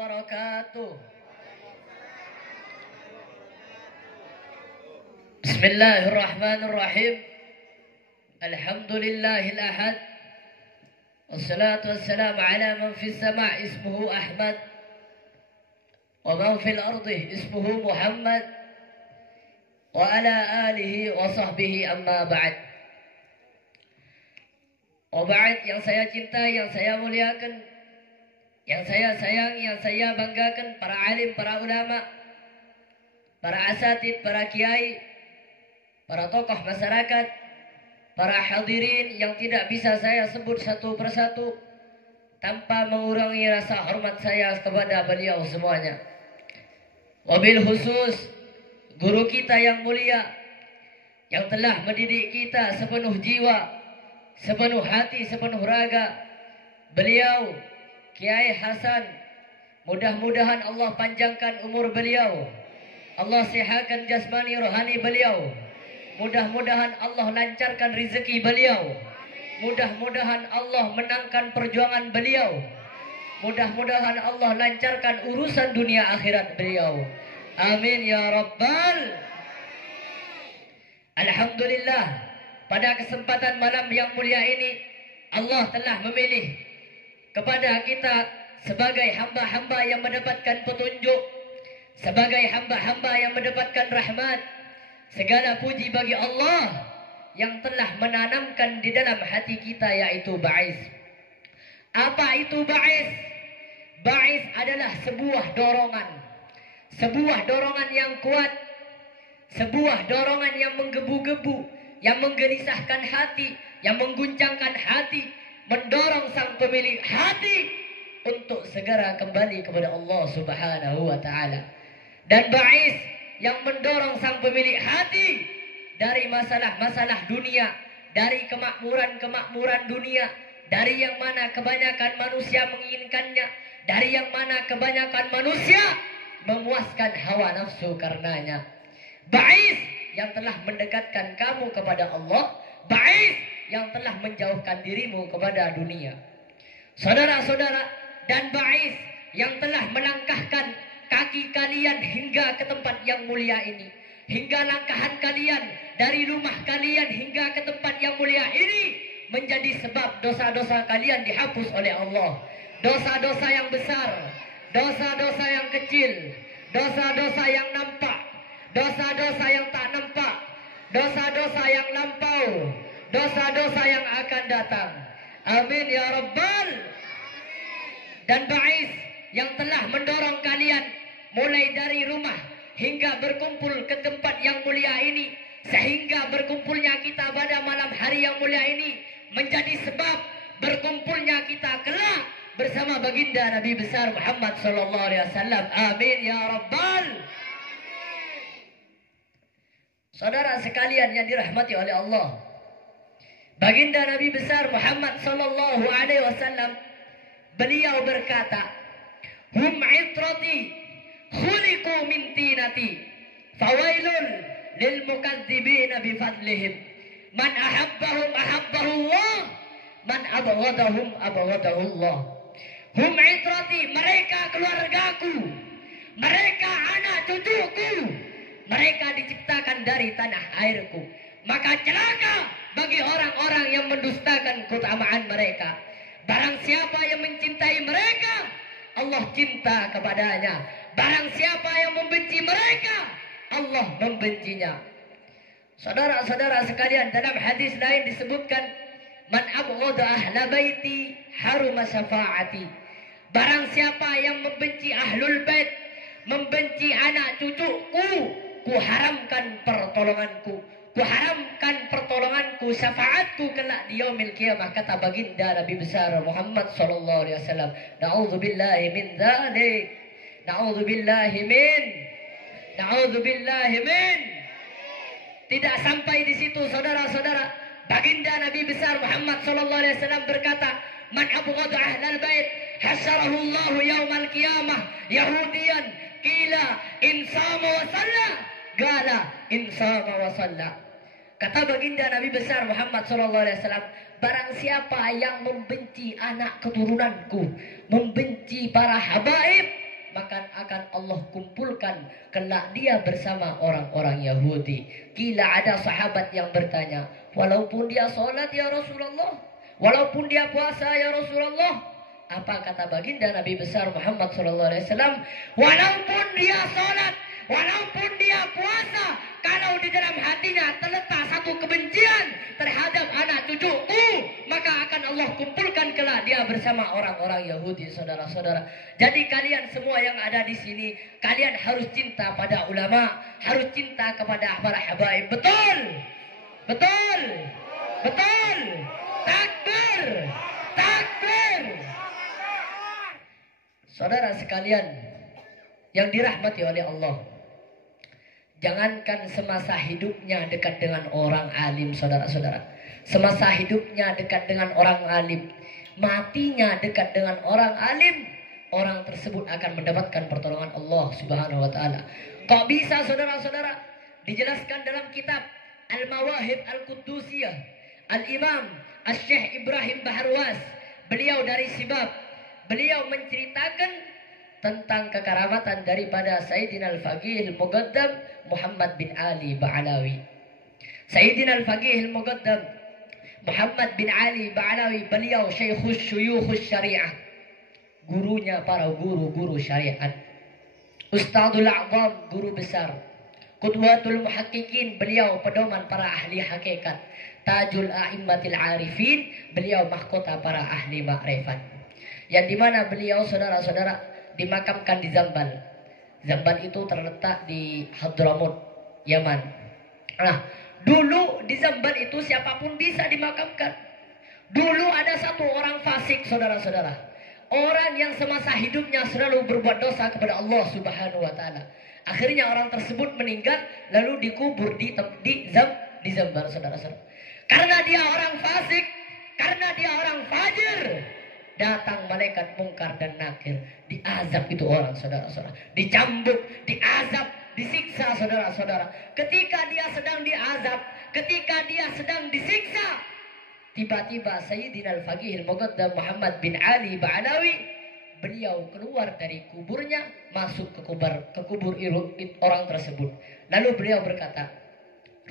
wabarakatuh. Bismillahirrahmanirrahim. Alhamdulillahil ahad. Wassalatu wassalamu ala man fis sama' ismuhu Ahmad wa man fil ardi ismuhu Muhammad wa ala alihi wa sahbihi amma ba'd. Wa ba'd, yang saya cintai, yang saya muliakan, yang saya sayang, yang saya banggakan, para alim, para ulama, para asatid, para kiai, para tokoh masyarakat, para hadirin yang tidak bisa saya sebut satu persatu tanpa mengurangi rasa hormat saya kepada beliau semuanya. Wabil khusus guru kita yang mulia yang telah mendidik kita sepenuh jiwa, sepenuh hati, sepenuh raga, beliau Kiai Hasan. Mudah-mudahan Allah panjangkan umur beliau, Allah sehatkan jasmani rohani beliau, mudah-mudahan Allah lancarkan rezeki beliau, mudah-mudahan Allah menangkan perjuangan beliau, mudah-mudahan Allah lancarkan urusan dunia akhirat beliau. Amin ya rabbal. Alhamdulillah, pada kesempatan malam yang mulia ini Allah telah memilih kepada kita sebagai hamba-hamba yang mendapatkan petunjuk, sebagai hamba-hamba yang mendapatkan rahmat. Segala puji bagi Allah yang telah menanamkan di dalam hati kita, yaitu ba'is. Apa itu ba'is? Ba'is adalah sebuah dorongan. Sebuah dorongan yang kuat, sebuah dorongan yang menggebu-gebu, yang menggelisahkan hati, yang mengguncangkan hati, mendorong sang pemilik hati untuk segera kembali kepada Allah Subhanahu wa taala. Dan ba'is yang mendorong sang pemilik hati dari masalah-masalah dunia, dari kemakmuran-kemakmuran dunia, dari yang mana kebanyakan manusia menginginkannya, dari yang mana kebanyakan manusia memuaskan hawa nafsu karenanya. Ba'is yang telah mendekatkan kamu kepada Allah, ba'is yang telah menjauhkan dirimu kepada dunia. Saudara-saudara, dan ba'is yang telah melangkahkan kaki kalian hingga ke tempat yang mulia ini, hingga langkahan kalian dari rumah kalian hingga ke tempat yang mulia ini menjadi sebab dosa-dosa kalian dihapus oleh Allah. Dosa-dosa yang besar, dosa-dosa yang kecil, dosa-dosa yang nampak, dosa-dosa yang tak nampak, dosa-dosa yang lampau, dosa-dosa yang akan datang. Amin ya rabbal. Dan ba'is yang telah mendorong kalian mulai dari rumah hingga berkumpul ke tempat yang mulia ini, sehingga berkumpulnya kita pada malam hari yang mulia ini menjadi sebab berkumpulnya kita kelak bersama baginda Nabi besar Muhammad sallallahu alaihi wasallam. Amin ya rabbal. Saudara sekalian yang dirahmati oleh Allah, baginda Nabi besar Muhammad sallallahu alaihi wasallam, beliau berkata, "Hum itrati khuliqu min tinati, fawailun lil mukadzibina bi fadlihim. Man ahabbahum ahabbahullah, man abghadahum abghadahullah." Hum itrati, mereka keluargaku, mereka anak cucuku, mereka diciptakan dari tanah airku. Maka celaka bagi orang-orang yang mendustakan keutamaan mereka. Barang siapa yang mencintai mereka, Allah cinta kepadanya. Barang siapa yang membenci mereka, Allah membencinya. Saudara-saudara sekalian, dalam hadis lain disebutkan, "Man abghada ahla baiti haruma syafa'ati." Barang siapa yang membenci ahlul bait, membenci anak cucuku, ku haramkan pertolonganku, ku haramkan pertolonganku, syafaatku kelak di yaumil qiyamah, kata baginda Nabi besar Muhammad sallallahu alaihi wasallam. Na'udzubillahi min dzalik. Na'udzubillahi min. Tidak sampai di situ, saudara-saudara. Baginda Nabi besar Muhammad sallallahu alaihi wasallam berkata, "Man abghada ahlal bait hasyarahu Allah yaumal qiyamah yahudiyan qila insama wa salla qala insama wa salla." Kata baginda Nabi besar Muhammad sallallahu alaihi wasallam, barang siapa yang membenci anak keturunanku, membenci para habaib, maka akan Allah kumpulkan kelak dia bersama orang-orang Yahudi. Kila ada sahabat yang bertanya, walaupun dia sholat ya Rasulullah, walaupun dia puasa ya Rasulullah, apa kata baginda Nabi besar Muhammad SAW? Walaupun dia sholat, walaupun dia puasa, kalau di dalam hatinya terletak satu kebencian terhadap anak cucuku, maka akan Allah kumpulkan kelak dia bersama orang-orang Yahudi, saudara-saudara. Jadi kalian semua yang ada di sini, kalian harus cinta pada ulama, harus cinta kepada para habaib. Betul? Betul? Betul? Takbir! Takbir! Saudara sekalian yang dirahmati oleh Allah, jangankan semasa hidupnya dekat dengan orang alim, saudara-saudara. Semasa hidupnya dekat dengan orang alim, matinya dekat dengan orang alim, orang tersebut akan mendapatkan pertolongan Allah Subhanahu wa taala. Kok bisa, saudara-saudara? Dijelaskan dalam kitab Al-Mawahib Al-Quddusiyah, Al-Imam Asy-Syaikh Ibrahim Baharwas, beliau dari Sibab, beliau menceritakan tentang kekeramatan daripada Sayyidina Al-Faqih Al-Muqaddam Muhammad bin Ali Ba'alawi. Sayyidina Al-Faqih Al-Muqaddam Muhammad bin Ali Ba'alawi, beliau Syekhus Syuyukhus Syariah, gurunya para guru-guru syariat. Ustadzul A'zam, guru besar. Qudwatul Muhaqqiqin, beliau pedoman para ahli hakikat. Tajul A'immatil Arifin, beliau mahkota para ahli ma'rifat. Yang dimana beliau, saudara-saudara, dimakamkan di Zambal. Zambal itu terletak di Hadramut, Yaman. Nah, dulu di Zambal itu siapapun bisa dimakamkan. Dulu ada satu orang fasik, saudara-saudara. Orang yang semasa hidupnya selalu berbuat dosa kepada Allah Subhanahu wa taala. Akhirnya orang tersebut meninggal lalu dikubur di Zambal, saudara-saudara. Karena dia orang fasik, karena dia orang fajir, datang malaikat mungkar dan nakir, diazab itu orang, saudara-saudara, dicambuk, diazab, disiksa, saudara-saudara. Ketika dia sedang diazab, ketika dia sedang disiksa, tiba-tiba Sayyidina Al-Faqih Al-Muqaddam Muhammad bin Ali Ba'alawi, beliau keluar dari kuburnya, masuk ke kubur orang tersebut. Lalu beliau berkata,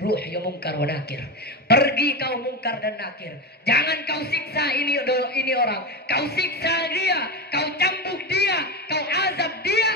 ruh ya mungkar wa nakir, pergi kau mungkar dan nakir, jangan kau siksa ini orang, kau siksa dia, kau cambuk dia, kau azab dia,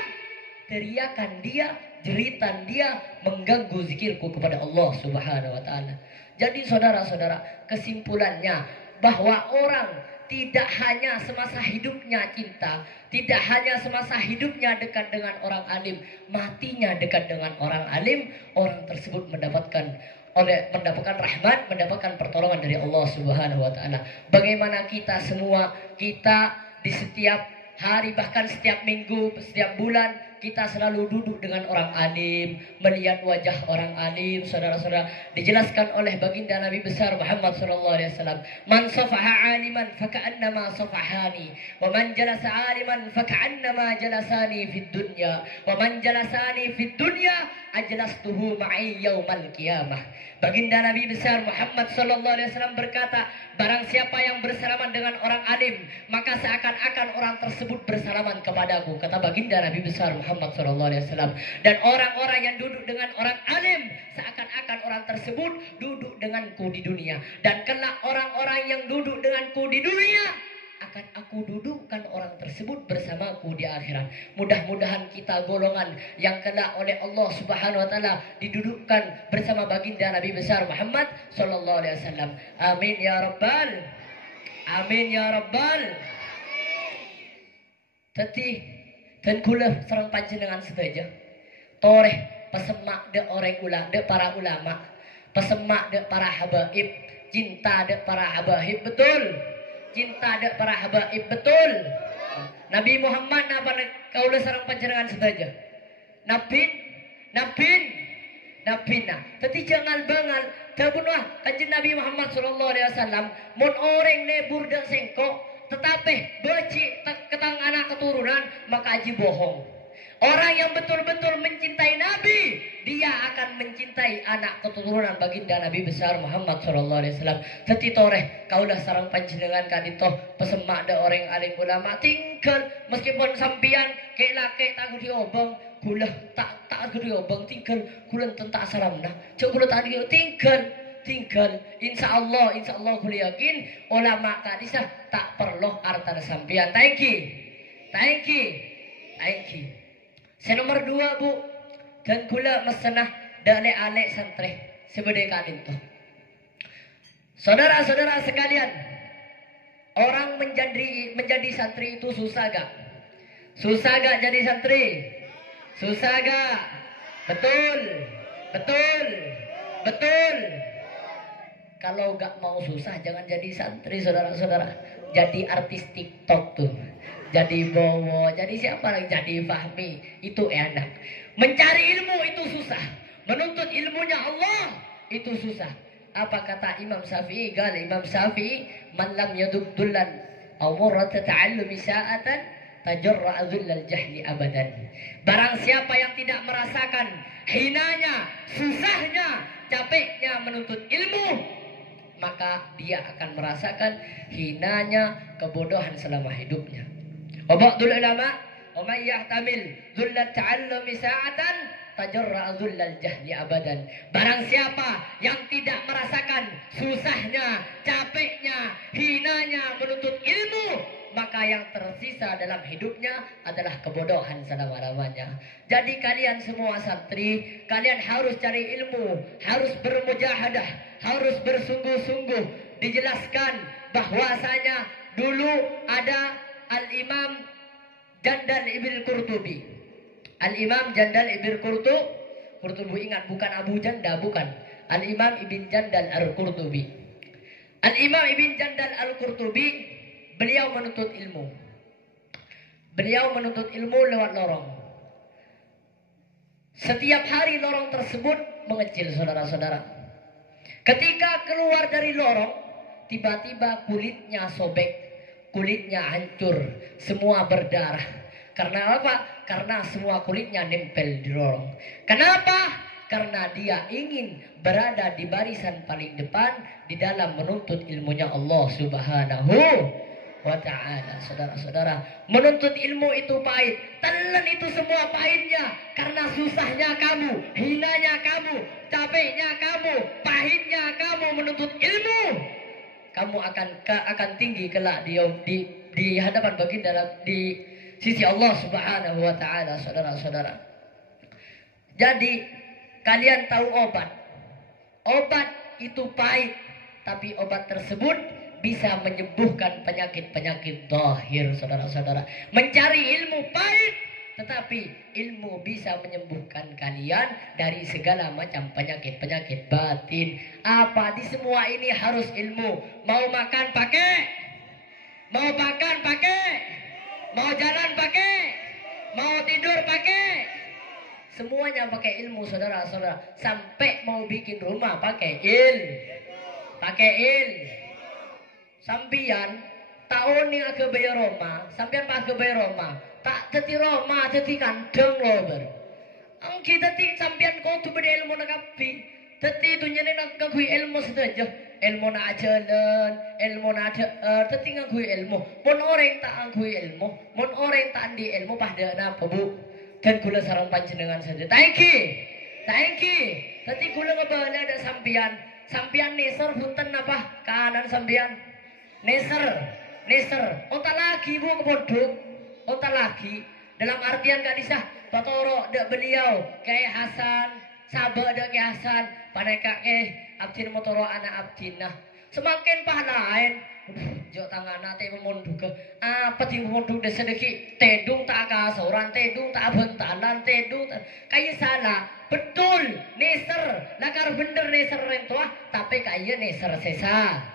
teriakan dia, jeritan dia mengganggu zikirku kepada Allah Subhanahu wa taala. Jadi saudara-saudara, kesimpulannya bahwa orang tidak hanya semasa hidupnya cinta, tidak hanya semasa hidupnya dekat dengan orang alim, matinya dekat dengan orang alim, orang tersebut mendapatkan rahmat, mendapatkan pertolongan dari Allah Subhanahu wa taala. Bagaimana kita semua, kita di setiap hari, bahkan setiap minggu, setiap bulan, kita selalu duduk dengan orang alim, melihat wajah orang alim, saudara-saudara. Dijelaskan oleh baginda Nabi besar Muhammad SAW, man safaha aliman faka'annama safahani, wa man jalasa aliman faka'annama jalasani fid dunya, wa man jalasani fid dunya ajlastuhu ma'i yaumal qiyamah. Baginda Nabi besar Muhammad SAW berkata, barang siapa yang bersalaman dengan orang alim, maka seakan-akan orang tersebut bersalaman kepadaku, kata baginda Nabi besar Muhammad SAW. Dan orang-orang yang duduk dengan orang alim, seakan-akan orang tersebut duduk denganku di dunia. Dan kelak orang-orang yang duduk denganku di dunia, akan aku dudukkan orang tersebut bersamaku di akhirat. Mudah-mudahan kita golongan yang kelak oleh Allah Subhanahu wa taala didudukkan bersama baginda Nabi besar Muhammad sallallahu alaihi wasallam. Amin ya rabbal. Amin ya rabbal. Teti dan kula sareng panjenengan sedaya. Toreh pesemak de orang de para ulama, pesemak de para habaib, cinta de para habaib, betul. Cinta ada para habaib, betul. Nabi Muhammad apa kaula sareng panjenengan sedaya. Nabin nah. Teti jangan bangal tabunah kanjeng Nabi Muhammad sallallahu alaihi wasallam mun orang nebur dak sengko tetapi beci ketang anak keturunan maka aji bohong. Orang yang betul-betul mencintai Nabi, dia akan mencintai anak keturunan baginda Nabi besar Muhammad sallallahu alaihi wasallam. Teti toreh kaulah sareng panjenengan kadito pesemak da orang alim ulama tinggal meskipun sampian kek lake tak diobong kula tak diobong tinggal kula tentak salamna. Cuk kula tak tinggal insya Allah kula yakin ulama kadisah tak perlu artan sampian. Thank you. Nomor 2 Bu, dan kula mesenah dale alek santri sebede kadin tuh. Saudara-saudara sekalian, orang menjadi santri itu susah gak? Susah gak jadi santri? Susah gak? Betul. Kalau gak mau susah jangan jadi santri saudara-saudara. Jadi artis TikTok tuh. Jadi Bowo, jadi siapa lagi? Jadi Fahmi, itu enak. Mencari ilmu itu susah. Menuntut ilmunya Allah itu susah. Apa kata Imam Syafi'i? Imam Syafi'i, man lam yaduk dullan awurata ta'allumi sa'atan tajarra'a dhullal jahli abadan. Barang siapa yang tidak merasakan hinanya, susahnya, capeknya menuntut ilmu, maka dia akan merasakan hinanya kebodohan selama hidupnya. Wa ba'dul ulama wa may yahtamil dhullat ta'allumi sa'atan tajarra'a dhullal jahli abadan. Barang siapa yang tidak merasakan susahnya, capeknya, hinanya menuntut ilmu, maka yang tersisa dalam hidupnya adalah kebodohan selama-lamanya. Jadi kalian semua santri, kalian harus cari ilmu, harus bermujahadah, harus bersungguh-sungguh. Dijelaskan bahwasanya dulu ada Al-Imam Jandal Ibn Qurtubi. Al-Imam Jandal Ibn Qurtubi, ingat bukan Abu Janda, bukan. Al-Imam Ibn Jandal Al-Qurtubi. Al-Imam Ibn Jandal Al-Qurtubi, beliau menuntut ilmu. Beliau menuntut ilmu lewat lorong. Setiap hari lorong tersebut mengecil saudara-saudara. Ketika keluar dari lorong, tiba-tiba kulitnya sobek. Kulitnya hancur, semua berdarah. Karena apa? Karena semua kulitnya nempel di lorong. Kenapa? Karena dia ingin berada di barisan paling depan di dalam menuntut ilmunya Allah Subhanahu wa ta'ala. Saudara-saudara, menuntut ilmu itu pahit. Telan itu semua pahitnya. Karena susahnya kamu, hinanya kamu, capeknya kamu, pahitnya kamu menuntut ilmu. Kamu akan tinggi kelak di hadapan baginda di sisi Allah Subhanahu wa ta'ala, saudara-saudara. Jadi kalian tahu obat. Obat itu pahit, tapi obat tersebut bisa menyembuhkan penyakit-penyakit zahir, saudara-saudara. Mencari ilmu pahit, tetapi ilmu bisa menyembuhkan kalian dari segala macam penyakit-penyakit batin. Apa di semua ini harus ilmu. Mau makan pakai, mau makan pakai, mau jalan pakai, mau tidur pakai. Semuanya pakai ilmu saudara-saudara. Sampai mau bikin rumah pakai il. Sampian tahun ini agak bayar Roma, sampian pas agak bayar Roma. Tak jadi Roma, jadi kandang loh ber. Angki tadi sampian kau tu beda ilmu nak api. Tadi tu nyene nak ngagui ilmu saja. Ilmu nak jalan, ilmu nak tadi ngagui ilmu. Mon orang tak ngagui ilmu, mon orang tak andi ilmu pada apa Bu? Dan gula sarang panjenengan saja. Thank you. Tadi gula ngebala ada sampian. Sampian neser hutan apa? Kanan sampian. Neser. Otak lagi Bu kebodok. Otak lagi dalam artian gak disah patoro dak beliau kayak Hasan sabar dak kayak Hasan paneka abdin motoro anak abdinah semakin pahlain jo tangan nate memunduh apa di memunduh sedeki tedung tak kasoran tedung tak bentalan tedung kayak salah betul neser lakar bener neser rentua tapi kayak neser sesa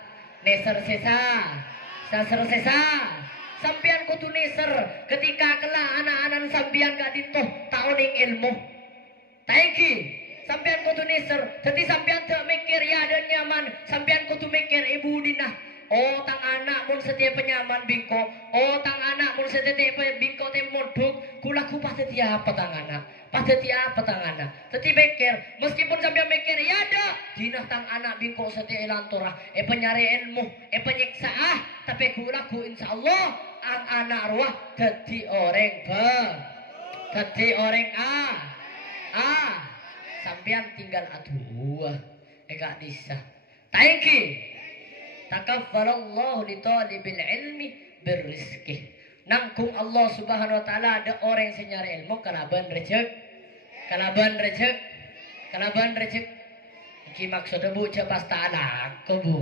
sampian kudu neser ketika kelak anak-anak sampian gak ditoh tauning ilmu. Thank you. Sampian kudu neser. Jadi sampian tak mikir ya dan nyaman. Sampian kudu mikir ibu dinah. Oh tang anak mun setiap penyaman bingko. Oh tang anak mun setiap bingko temoduk. Kulaku pasti apa tang anak. Pasti apa tang anak. Teti mikir. Meskipun sampai mikir ya ada. Jinah tang anak bingko setiap ilantora. Penyari ilmu. Penyiksa tapi kulaku insya Allah. Ang anak ruah. Teti orang Teti orang Sampian tinggal aduh. Gak bisa. Thank you. Takaffalallahu li talibil ilmi birrizki. Nangkung Allah Subhanahu wa taala ada orang yang nyari ilmu kalaban rezek. Kalaban rezek. Iki maksudnya bu cepas ta'ala aku bu.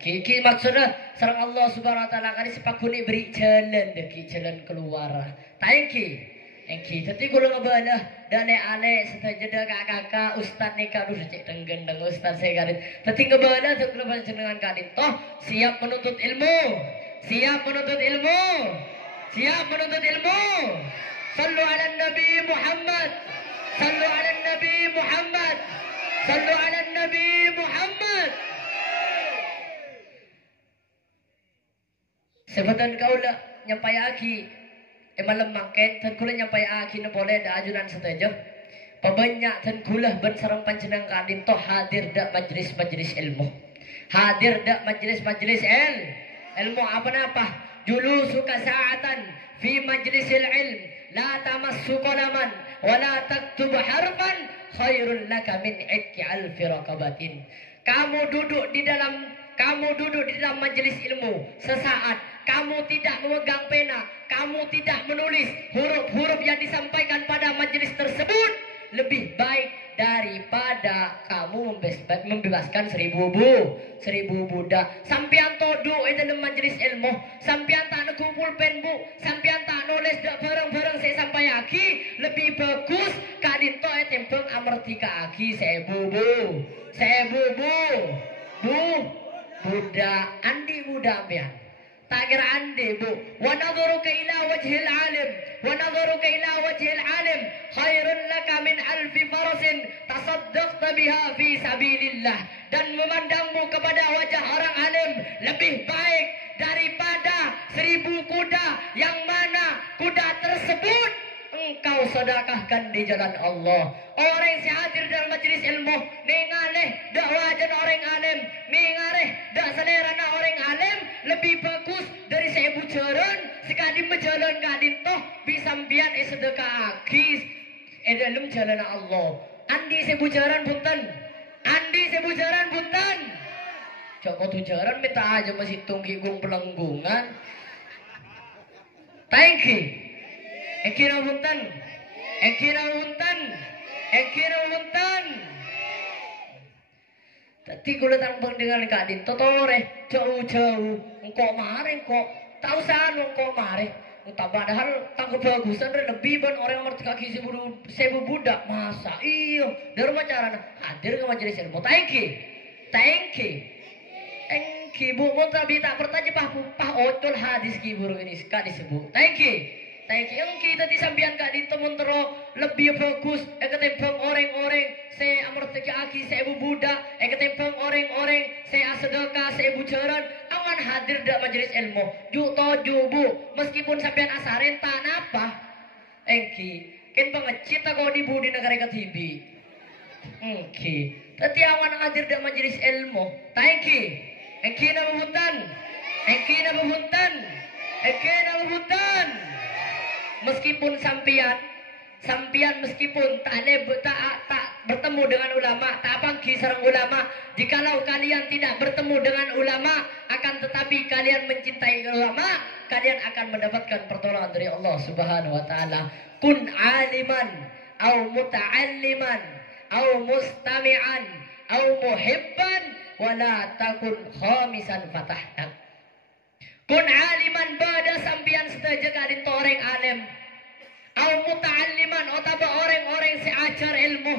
Iki maksudnya sareng Allah Subhanahu wa taala kali sepakuni beri jalan keluar. Thank you. Tapi kalau ngebalah dan aneh setelah kakak ustad nih kadu cek tenggendeng ustad saya kali. Tapi ngebalah setelah dengan kali toh siap menuntut ilmu. Sallu ala Nabi Muhammad. Sebatan kaulah nyampai aki. Malam mangket dan kula nyampai akhirnya boleh ada ajunan setuju. Pabanyak dan kula ben sareng panjenengan kadin toh hadir dak majlis ilmu. Hadir dak majlis ilmu apa? Julusuka sa'atan fi majlisil ilm la tamassu qalaman wa la taktub harfan khairul laka min ikki alfi raqabatin. Kamu duduk di dalam majelis ilmu sesaat, kamu tidak memegang pena, kamu tidak menulis huruf-huruf yang disampaikan pada majelis tersebut lebih baik daripada kamu membebaskan 1000 budak. Sampian toduk dalam majelis ilmu, sampian tak kumpul pen bu, sampian tak nulis dak bareng-bareng saya sampai aki, lebih bagus kadin to tempeng amertika aki 1000 bu. Budak, andi budak pian. Tak kira andi bu. Wa nadharuka ila wajhil alim. Khairun laka min alfi farasin tasaddaqta biha fi sabilillah. Dan memandangmu kepada wajah orang alim lebih baik daripada 1000 kuda yang mana kuda tersebut engkau sedekahkan di jalan Allah. Orang yang hadir dalam majelis ilmu ningaleh dak wajan orang alim, ningaleh dak selera orang alim lebih bagus dari 1000 jaran sekali berjalan kadin toh bisampian sedekah akis dalam jalan Allah. Andi 1000 jaran punten. Joko 7 jaran minta aja masih tunggigung pelenggungan. Thank you. Ekira punten. Tadi kula tangpeng dengan kadin totore jauh-jauh engkau mare kok tahu sanu engkau mare padahal tangguh bagusan lebih ban orang nomor kaki 1000 budak masa iyo dari macarana hadir ke majelis ilmu. Thank you bu mau tapi tak bertanya pah otol hadis ki buru ini sekali disebut. Thank you yang kita disambian kak di temen tero lebih bagus ketempang orang-orang saya amorteki aki 1000 budak ketempang orang-orang saya sedekah 1000 jaran awan hadir dak majelis ilmu bu meskipun sampean asaren tak napa ken pengecit kau di budi negara ketibi tapi awan hadir dak majelis ilmu. Thank you nabuhuntan meskipun sampian meskipun tak bertemu dengan ulama, tak pangki sareng ulama, jikalau kalian tidak bertemu dengan ulama, akan tetapi kalian mencintai ulama, kalian akan mendapatkan pertolongan dari Allah Subhanahu wa taala. Kun aliman au muta'alliman au mustami'an au muhibban wala takun khamisan fatahtak. Kun aliman bada sampian setuju kadin orang alim. Au muta'alliman otaba orang-orang seajar ilmu.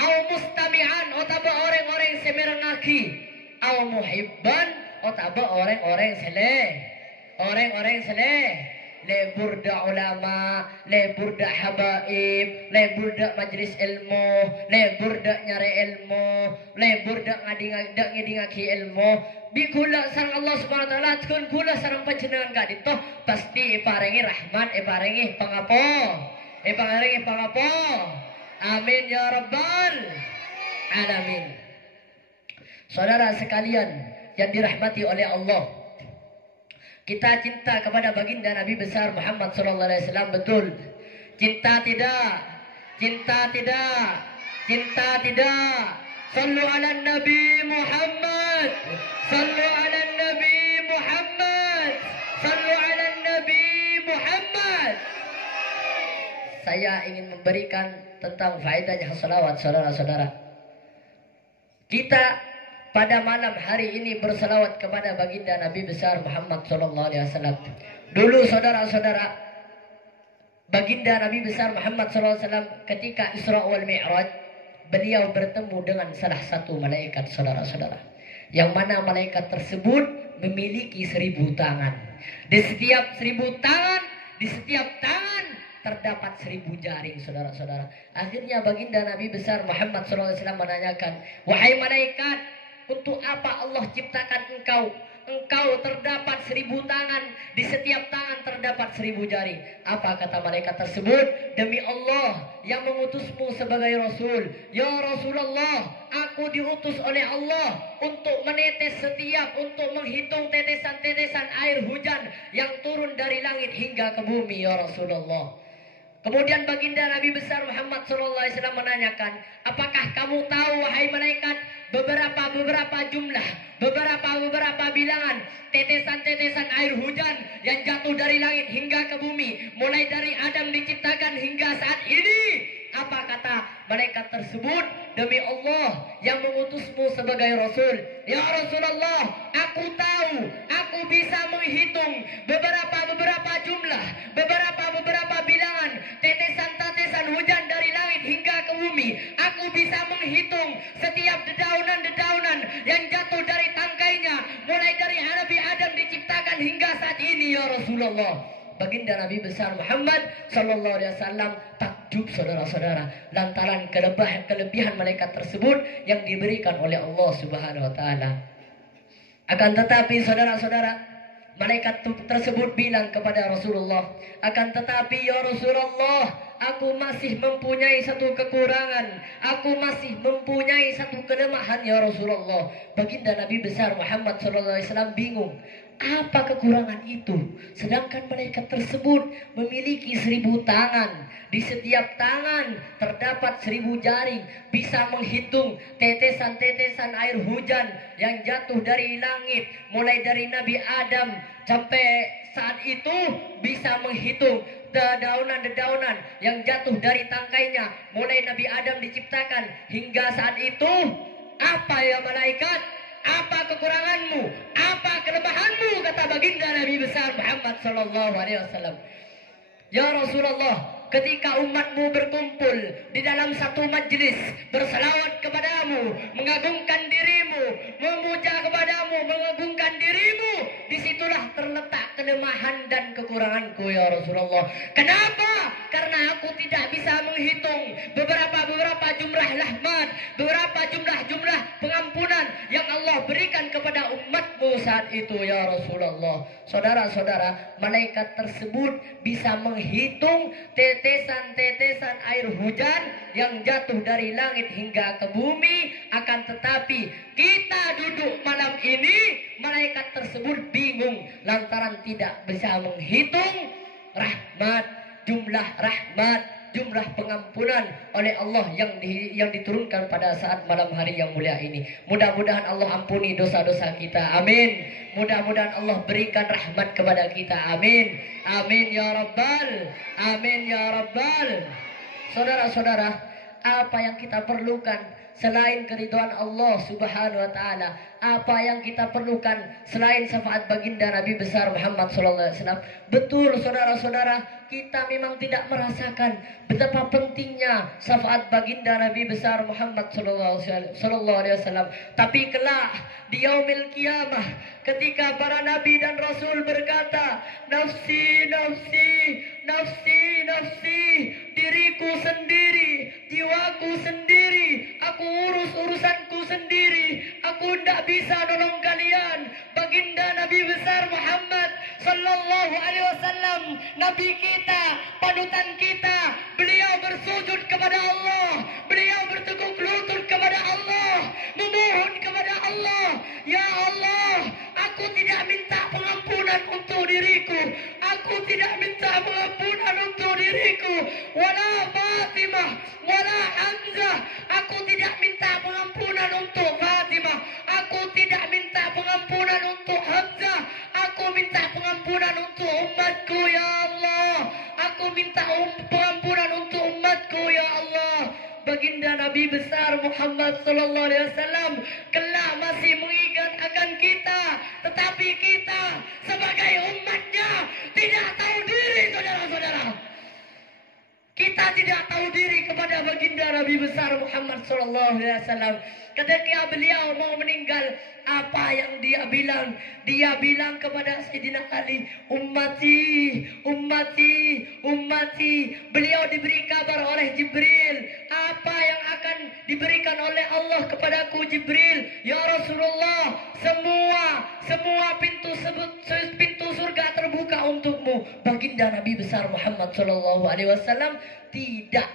Au mustami'an otaba orang-orang semerengaki. Au muhibban otaba orang-orang seleh. le burda ulama, le burda habaib, le burda majlis ilmu, le burda nyari ilmu, le burda ngadi ilmu. Bi kula sareng Allah Subhanahu wa taala kun kula sareng panjenengan kadito pasti paringi rahmat, paringi pangapo. Amin ya rabbal alamin. Saudara sekalian yang dirahmati oleh Allah, kita cinta kepada baginda Nabi besar Muhammad sallallahu alaihi wasallam, betul? Cinta tidak? Cinta tidak? Cinta tidak? Sallu ala Nabi Muhammad. Sallu ala Nabi Muhammad. Sallu ala Nabi Muhammad. Saya ingin memberikan tentang faedahnya salawat, saudara-saudara. Kita pada malam hari ini berselawat kepada baginda Nabi besar Muhammad sallallahu alaihi wasallam. Dulu saudara-saudara, baginda Nabi besar Muhammad sallallahu alaihi wasallam ketika Isra wal Mi'raj, beliau bertemu dengan salah satu malaikat, saudara-saudara. Yang mana malaikat tersebut memiliki 1000 tangan. Di setiap 1000 tangan, di setiap tangan terdapat 1000 jaring, saudara-saudara. Akhirnya baginda Nabi besar Muhammad SAW menanyakan, wahai malaikat, untuk apa Allah ciptakan engkau? Engkau terdapat 1000 tangan, di setiap tangan terdapat 1000 jari. Apa kata malaikat tersebut? Demi Allah yang mengutusmu sebagai Rasul. Ya Rasulullah, aku diutus oleh Allah untuk menetes setiap, untuk menghitung tetesan-tetesan air hujan yang turun dari langit hingga ke bumi, ya Rasulullah. Kemudian baginda Nabi besar Muhammad SAW menanyakan, apakah kamu tahu wahai malaikat, beberapa jumlah, beberapa bilangan tetesan-tetesan air hujan yang jatuh dari langit hingga ke bumi, mulai dari Adam diciptakan hingga saat ini? Apa kata malaikat tersebut? Demi Allah yang mengutusmu sebagai Rasul. Ya Rasulullah, aku tahu, aku bisa menghitung beberapa jumlah, beberapa bilangan tetesan-tetesan hujan dari langit hingga ke bumi. Aku bisa menghitung setiap dedaunan yang jatuh dari tangkainya, mulai dari Nabi Adam diciptakan hingga saat ini, ya Rasulullah. Baginda Nabi besar Muhammad sallallahu alaihi wasallam takjub, saudara-saudara, lantaran kelebihan malaikat tersebut yang diberikan oleh Allah Subhanahu wa taala. Akan tetapi saudara-saudara, malaikat tersebut bilang kepada Rasulullah, akan tetapi ya Rasulullah, aku masih mempunyai satu kekurangan, aku masih mempunyai satu kelemahan ya Rasulullah. Baginda Nabi besar Muhammad sallallahu alaihi wasallam bingung, apa kekurangan itu? Sedangkan malaikat tersebut memiliki 1000 tangan. Di setiap tangan terdapat 1000 jaring. Bisa menghitung tetesan-tetesan air hujan yang jatuh dari langit. Mulai dari Nabi Adam sampai saat itu bisa menghitung dedaunan yang jatuh dari tangkainya. Mulai Nabi Adam diciptakan hingga saat itu. Apa ya malaikat? Apa kekuranganmu? Apa kelemahanmu? Kata baginda Nabi besar Muhammad sallallahu alaihi wasallam. Ya Rasulullah, ketika umatmu berkumpul di dalam satu majlis, berselawat kepadamu, mengagungkan dirimu, memuja kepadamu, mengagungkan dirimu, disitulah terletak kelemahan dan kekuranganku ya Rasulullah. Kenapa? Karena aku tidak bisa menghitung beberapa jumlah rahmat, beberapa jumlah pengampunan yang Allah berikan kepada umatmu saat itu ya Rasulullah. Saudara-saudara, malaikat tersebut bisa menghitung tetesan-tetesan air hujan yang jatuh dari langit hingga ke bumi. Akan tetapi kita duduk malam ini, malaikat tersebut bingung lantaran tidak bisa menghitung jumlah pengampunan oleh Allah yang diturunkan pada saat malam hari yang mulia ini. Mudah-mudahan Allah ampuni dosa-dosa kita. Amin. Mudah-mudahan Allah berikan rahmat kepada kita. Amin. Amin ya rabbal. Amin ya rabbal. Saudara-saudara, apa yang kita perlukan selain keridhaan Allah Subhanahu wa taala? Apa yang kita perlukan selain syafaat baginda Nabi besar Muhammad sallallahu alaihi wasallam? Betul saudara-saudara, kita memang tidak merasakan betapa pentingnya syafaat baginda Nabi besar Muhammad sallallahu alaihi wasallam. Tapi kelak di yaumil qiyamah, ketika para nabi dan rasul berkata, nafsi nafsi Sallallahu Alaihi Wasallam, Nabi kita, panutan kita, beliau bersujud kepada Allah, beliau bertekuk lutut kepada Allah, memohon kepada Allah, ya Allah, aku tidak minta pengampunan untuk diriku, aku tidak minta pengampunan untuk diriku, wala Fatimah, wala Hamzah, aku tidak minta pengampunan untuk Fatimah, aku tidak minta pengampunan untuk Hamzah, aku minta pengampunan untuk umatku ya Allah, aku minta pengampunan untuk umatku ya Allah. Baginda Nabi besar Muhammad sallallahu alaihi wasallam kelak masih mengingat akan kita, tetapi kita sebagai umatnya tidak tahu diri, saudara-saudara. Kita tidak tahu diri kepada baginda Nabi besar Muhammad sallallahu alaihi wasallam. Ketika beliau mau meninggal, apa yang dia bilang? Dia bilang kepada Sayyidina Ali, ummati, ummati, ummati. Beliau diberi kabar oleh Jibril. Apa yang akan diberikan oleh Allah kepadaku Jibril? Ya Rasulullah, semua pintu surga terbuka untukmu. Baginda Nabi besar Muhammad sallallahu alaihi wasallam tidak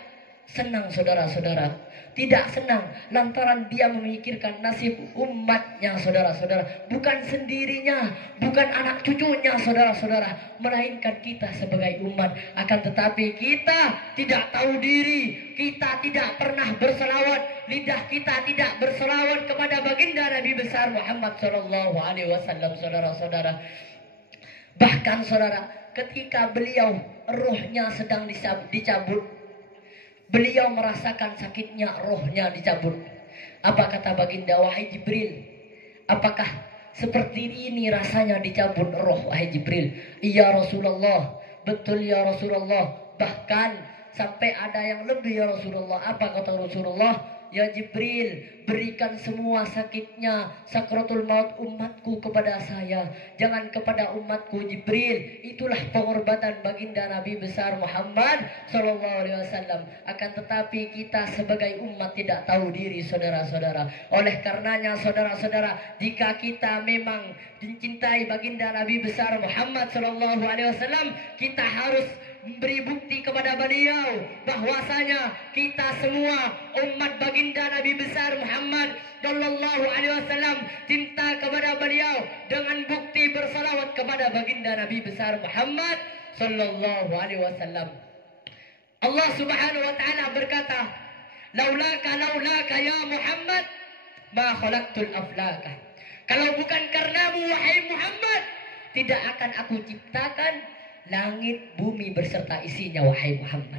senang, saudara-saudara. Tidak senang lantaran dia memikirkan nasib umatnya, saudara-saudara. Bukan sendirinya, bukan anak cucunya, saudara-saudara, melainkan kita sebagai umat. Akan tetapi kita tidak tahu diri, kita tidak pernah berselawat, lidah kita tidak berselawat kepada baginda Nabi besar Muhammad sallallahu alaihi wasallam, saudara-saudara. Bahkan saudara, ketika beliau rohnya sedang dicabut, beliau merasakan sakitnya, rohnya dicabut. Apa kata baginda? Wahai Jibril, apakah seperti ini rasanya dicabut roh, wahai Jibril? Iya Rasulullah, betul ya Rasulullah. Bahkan sampai ada yang lebih ya Rasulullah. Apa kata Rasulullah? Ya Jibril, berikan semua sakitnya sakratul maut umatku kepada saya, jangan kepada umatku Jibril. Itulah pengorbanan baginda Nabi besar Muhammad sallallahu alaihi wasallam. Akan tetapi kita sebagai umat tidak tahu diri, saudara-saudara. Oleh karenanya saudara-saudara, jika kita memang mencintai baginda Nabi besar Muhammad sallallahu alaihi wasallam, kita harus memberi bukti kepada beliau bahwasanya kita semua umat baginda Nabi besar Muhammad sallallahu alaihi wasallam cinta kepada beliau dengan bukti bersalawat kepada baginda Nabi besar Muhammad sallallahu alaihi wasallam. Allah Subhanahu wa taala berkata, laulaka ya Muhammad ma khalaqtul aflaka. Kalau bukan karenamu wahai Muhammad, tidak akan aku ciptakan langit, bumi berserta isinya, wahai Muhammad.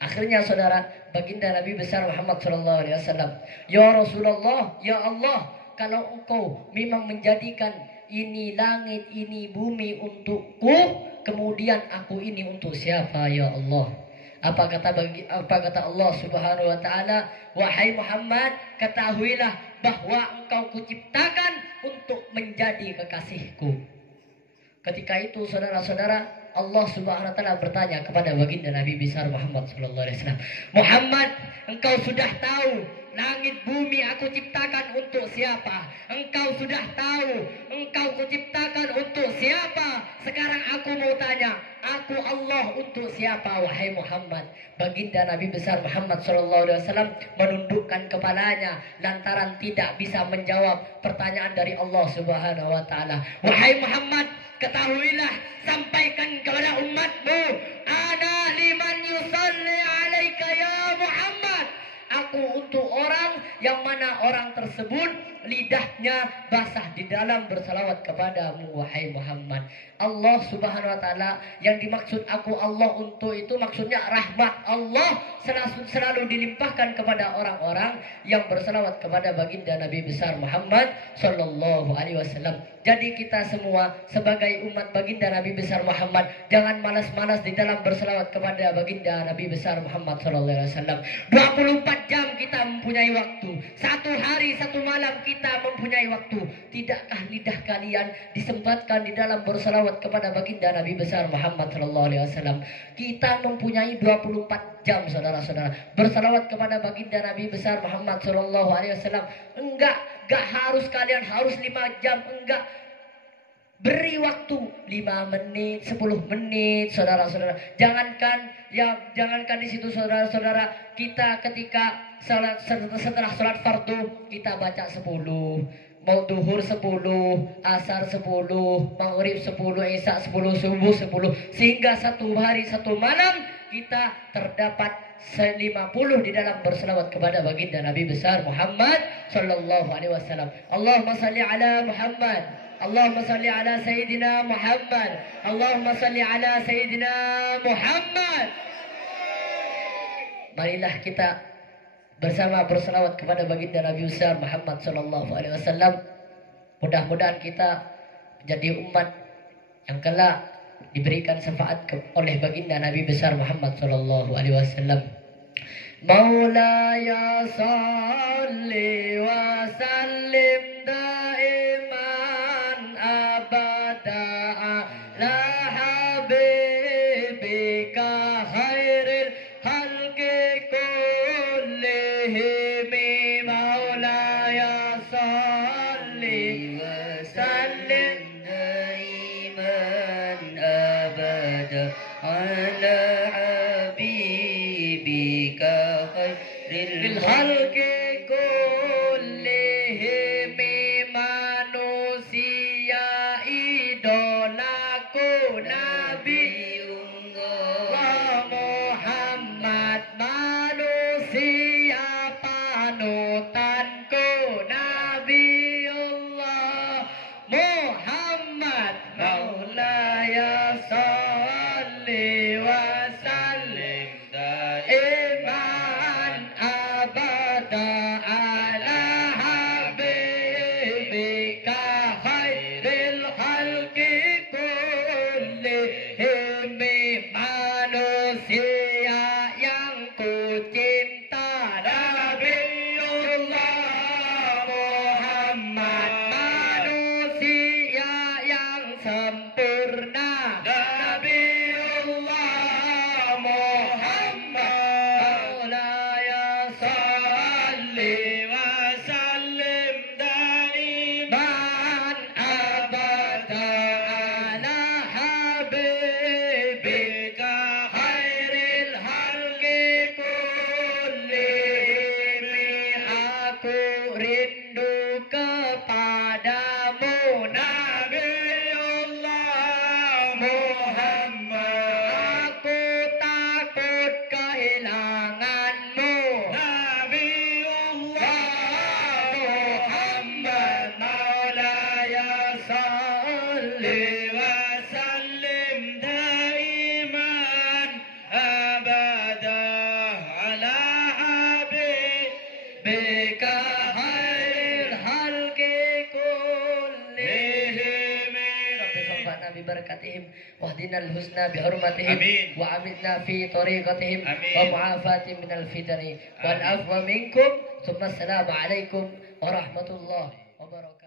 Akhirnya saudara, baginda Nabi besar Muhammad sallallahu alaihi wasallam, ya Rasulullah, ya Allah, kalau engkau memang menjadikan ini langit, ini bumi untukku, kemudian aku ini untuk siapa ya Allah? Apa kata Allah Subhanahu wa taala? Wahai Muhammad, ketahuilah bahwa engkau kuciptakan untuk menjadi kekasihku. Ketika itu saudara-saudara, Allah Subhanahu wa taala bertanya kepada baginda Nabi besar Muhammad sallallahu alaihi wasallam, Muhammad, engkau sudah tahu langit bumi aku ciptakan untuk siapa? Engkau sudah tahu engkau kuciptakan untuk siapa? Sekarang aku mau tanya, aku Allah untuk siapa wahai Muhammad? Baginda Nabi besar Muhammad sallallahu alaihi wasallam menundukkan kepalanya lantaran tidak bisa menjawab pertanyaan dari Allah Subhanahu wa taala. Wahai Muhammad, ketahuilah, sampaikan kepada umatmu, ana liman yusalli alaika ya Muhammad. Aku untuk orang yang mana orang tersebut lidahnya basah di dalam bersalawat kepadamu wahai Muhammad. Allah Subhanahu wa taala, yang dimaksud aku Allah untuk itu maksudnya rahmat Allah selalu dilimpahkan kepada orang-orang yang bersalawat kepada baginda Nabi besar Muhammad sallallahu alaihi wasallam. Jadi kita semua sebagai umat baginda Nabi besar Muhammad, jangan malas-malas di dalam berselawat kepada baginda Nabi besar Muhammad sallallahu alaihi wasallam. 24 jam kita mempunyai waktu. Satu hari, satu malam kita mempunyai waktu. Tidakkah lidah kalian disempatkan di dalam berselawat kepada baginda Nabi besar Muhammad sallallahu alaihi wasallam? Kita mempunyai 24 jam, saudara-saudara, berselawat kepada baginda Nabi besar Muhammad sallallahu alaihi wasallam. Enggak harus kalian harus 5 jam, enggak. Beri waktu 5 menit, 10 menit, saudara-saudara. Jangankan di situ saudara-saudara, kita ketika setelah sholat fardu kita baca 10. Mau duhur 10, asar 10, maghrib 10, isya 10, subuh 10, sehingga satu hari satu malam kita terdapat 50 di dalam berselawat kepada baginda Nabi besar Muhammad sallallahu alaihi wasallam. Allahumma salli ala Muhammad. Allahumma salli ala Sayyidina Muhammad. Allahumma salli ala Sayyidina Muhammad. Marilah kita bersama berselawat kepada baginda Nabi besar Muhammad sallallahu alaihi wasallam. Mudah-mudahan kita menjadi umat yang kelak diberikan syafaat oleh baginda Nabi besar Muhammad sallallahu alaihi wasallam. Maulaya salli wa sallim daiman abada ala habibika khairil khalqi kullihim. Maulaya salli wa sallim daiman abada ala habibika khairil khalqi kullihim. Manusia idolaku Nabiullah Muhammad, manusia panutanku Nabiullah Muhammad. Maulaya salli wa sallim daiman abada ala habibika khairil khalqi kullihim. Manusia yang ku cinta Nabiullah Muhammad, manusia yang sempurna Nabiullah Muhammad. Maulaya salli wa sallim daiman abada ala habibika khairil khalqi kullihim. Aku rindu kepadamu Nabiullah Muhammad, aku takut kehilanganmu Nabiullah Muhammad. Maulaya salli wa sallim daiman abada ala habibika khairil khalqi kullihim. Rabbi fa'na bi barakatihim wahdina al-husna bi hurmatihim wa amilna fi tariqatihim wa mu'afatihim min al-fitani wal afwa minkum. Thumma assalamu alaikum warahmatullahi wabarakatuh.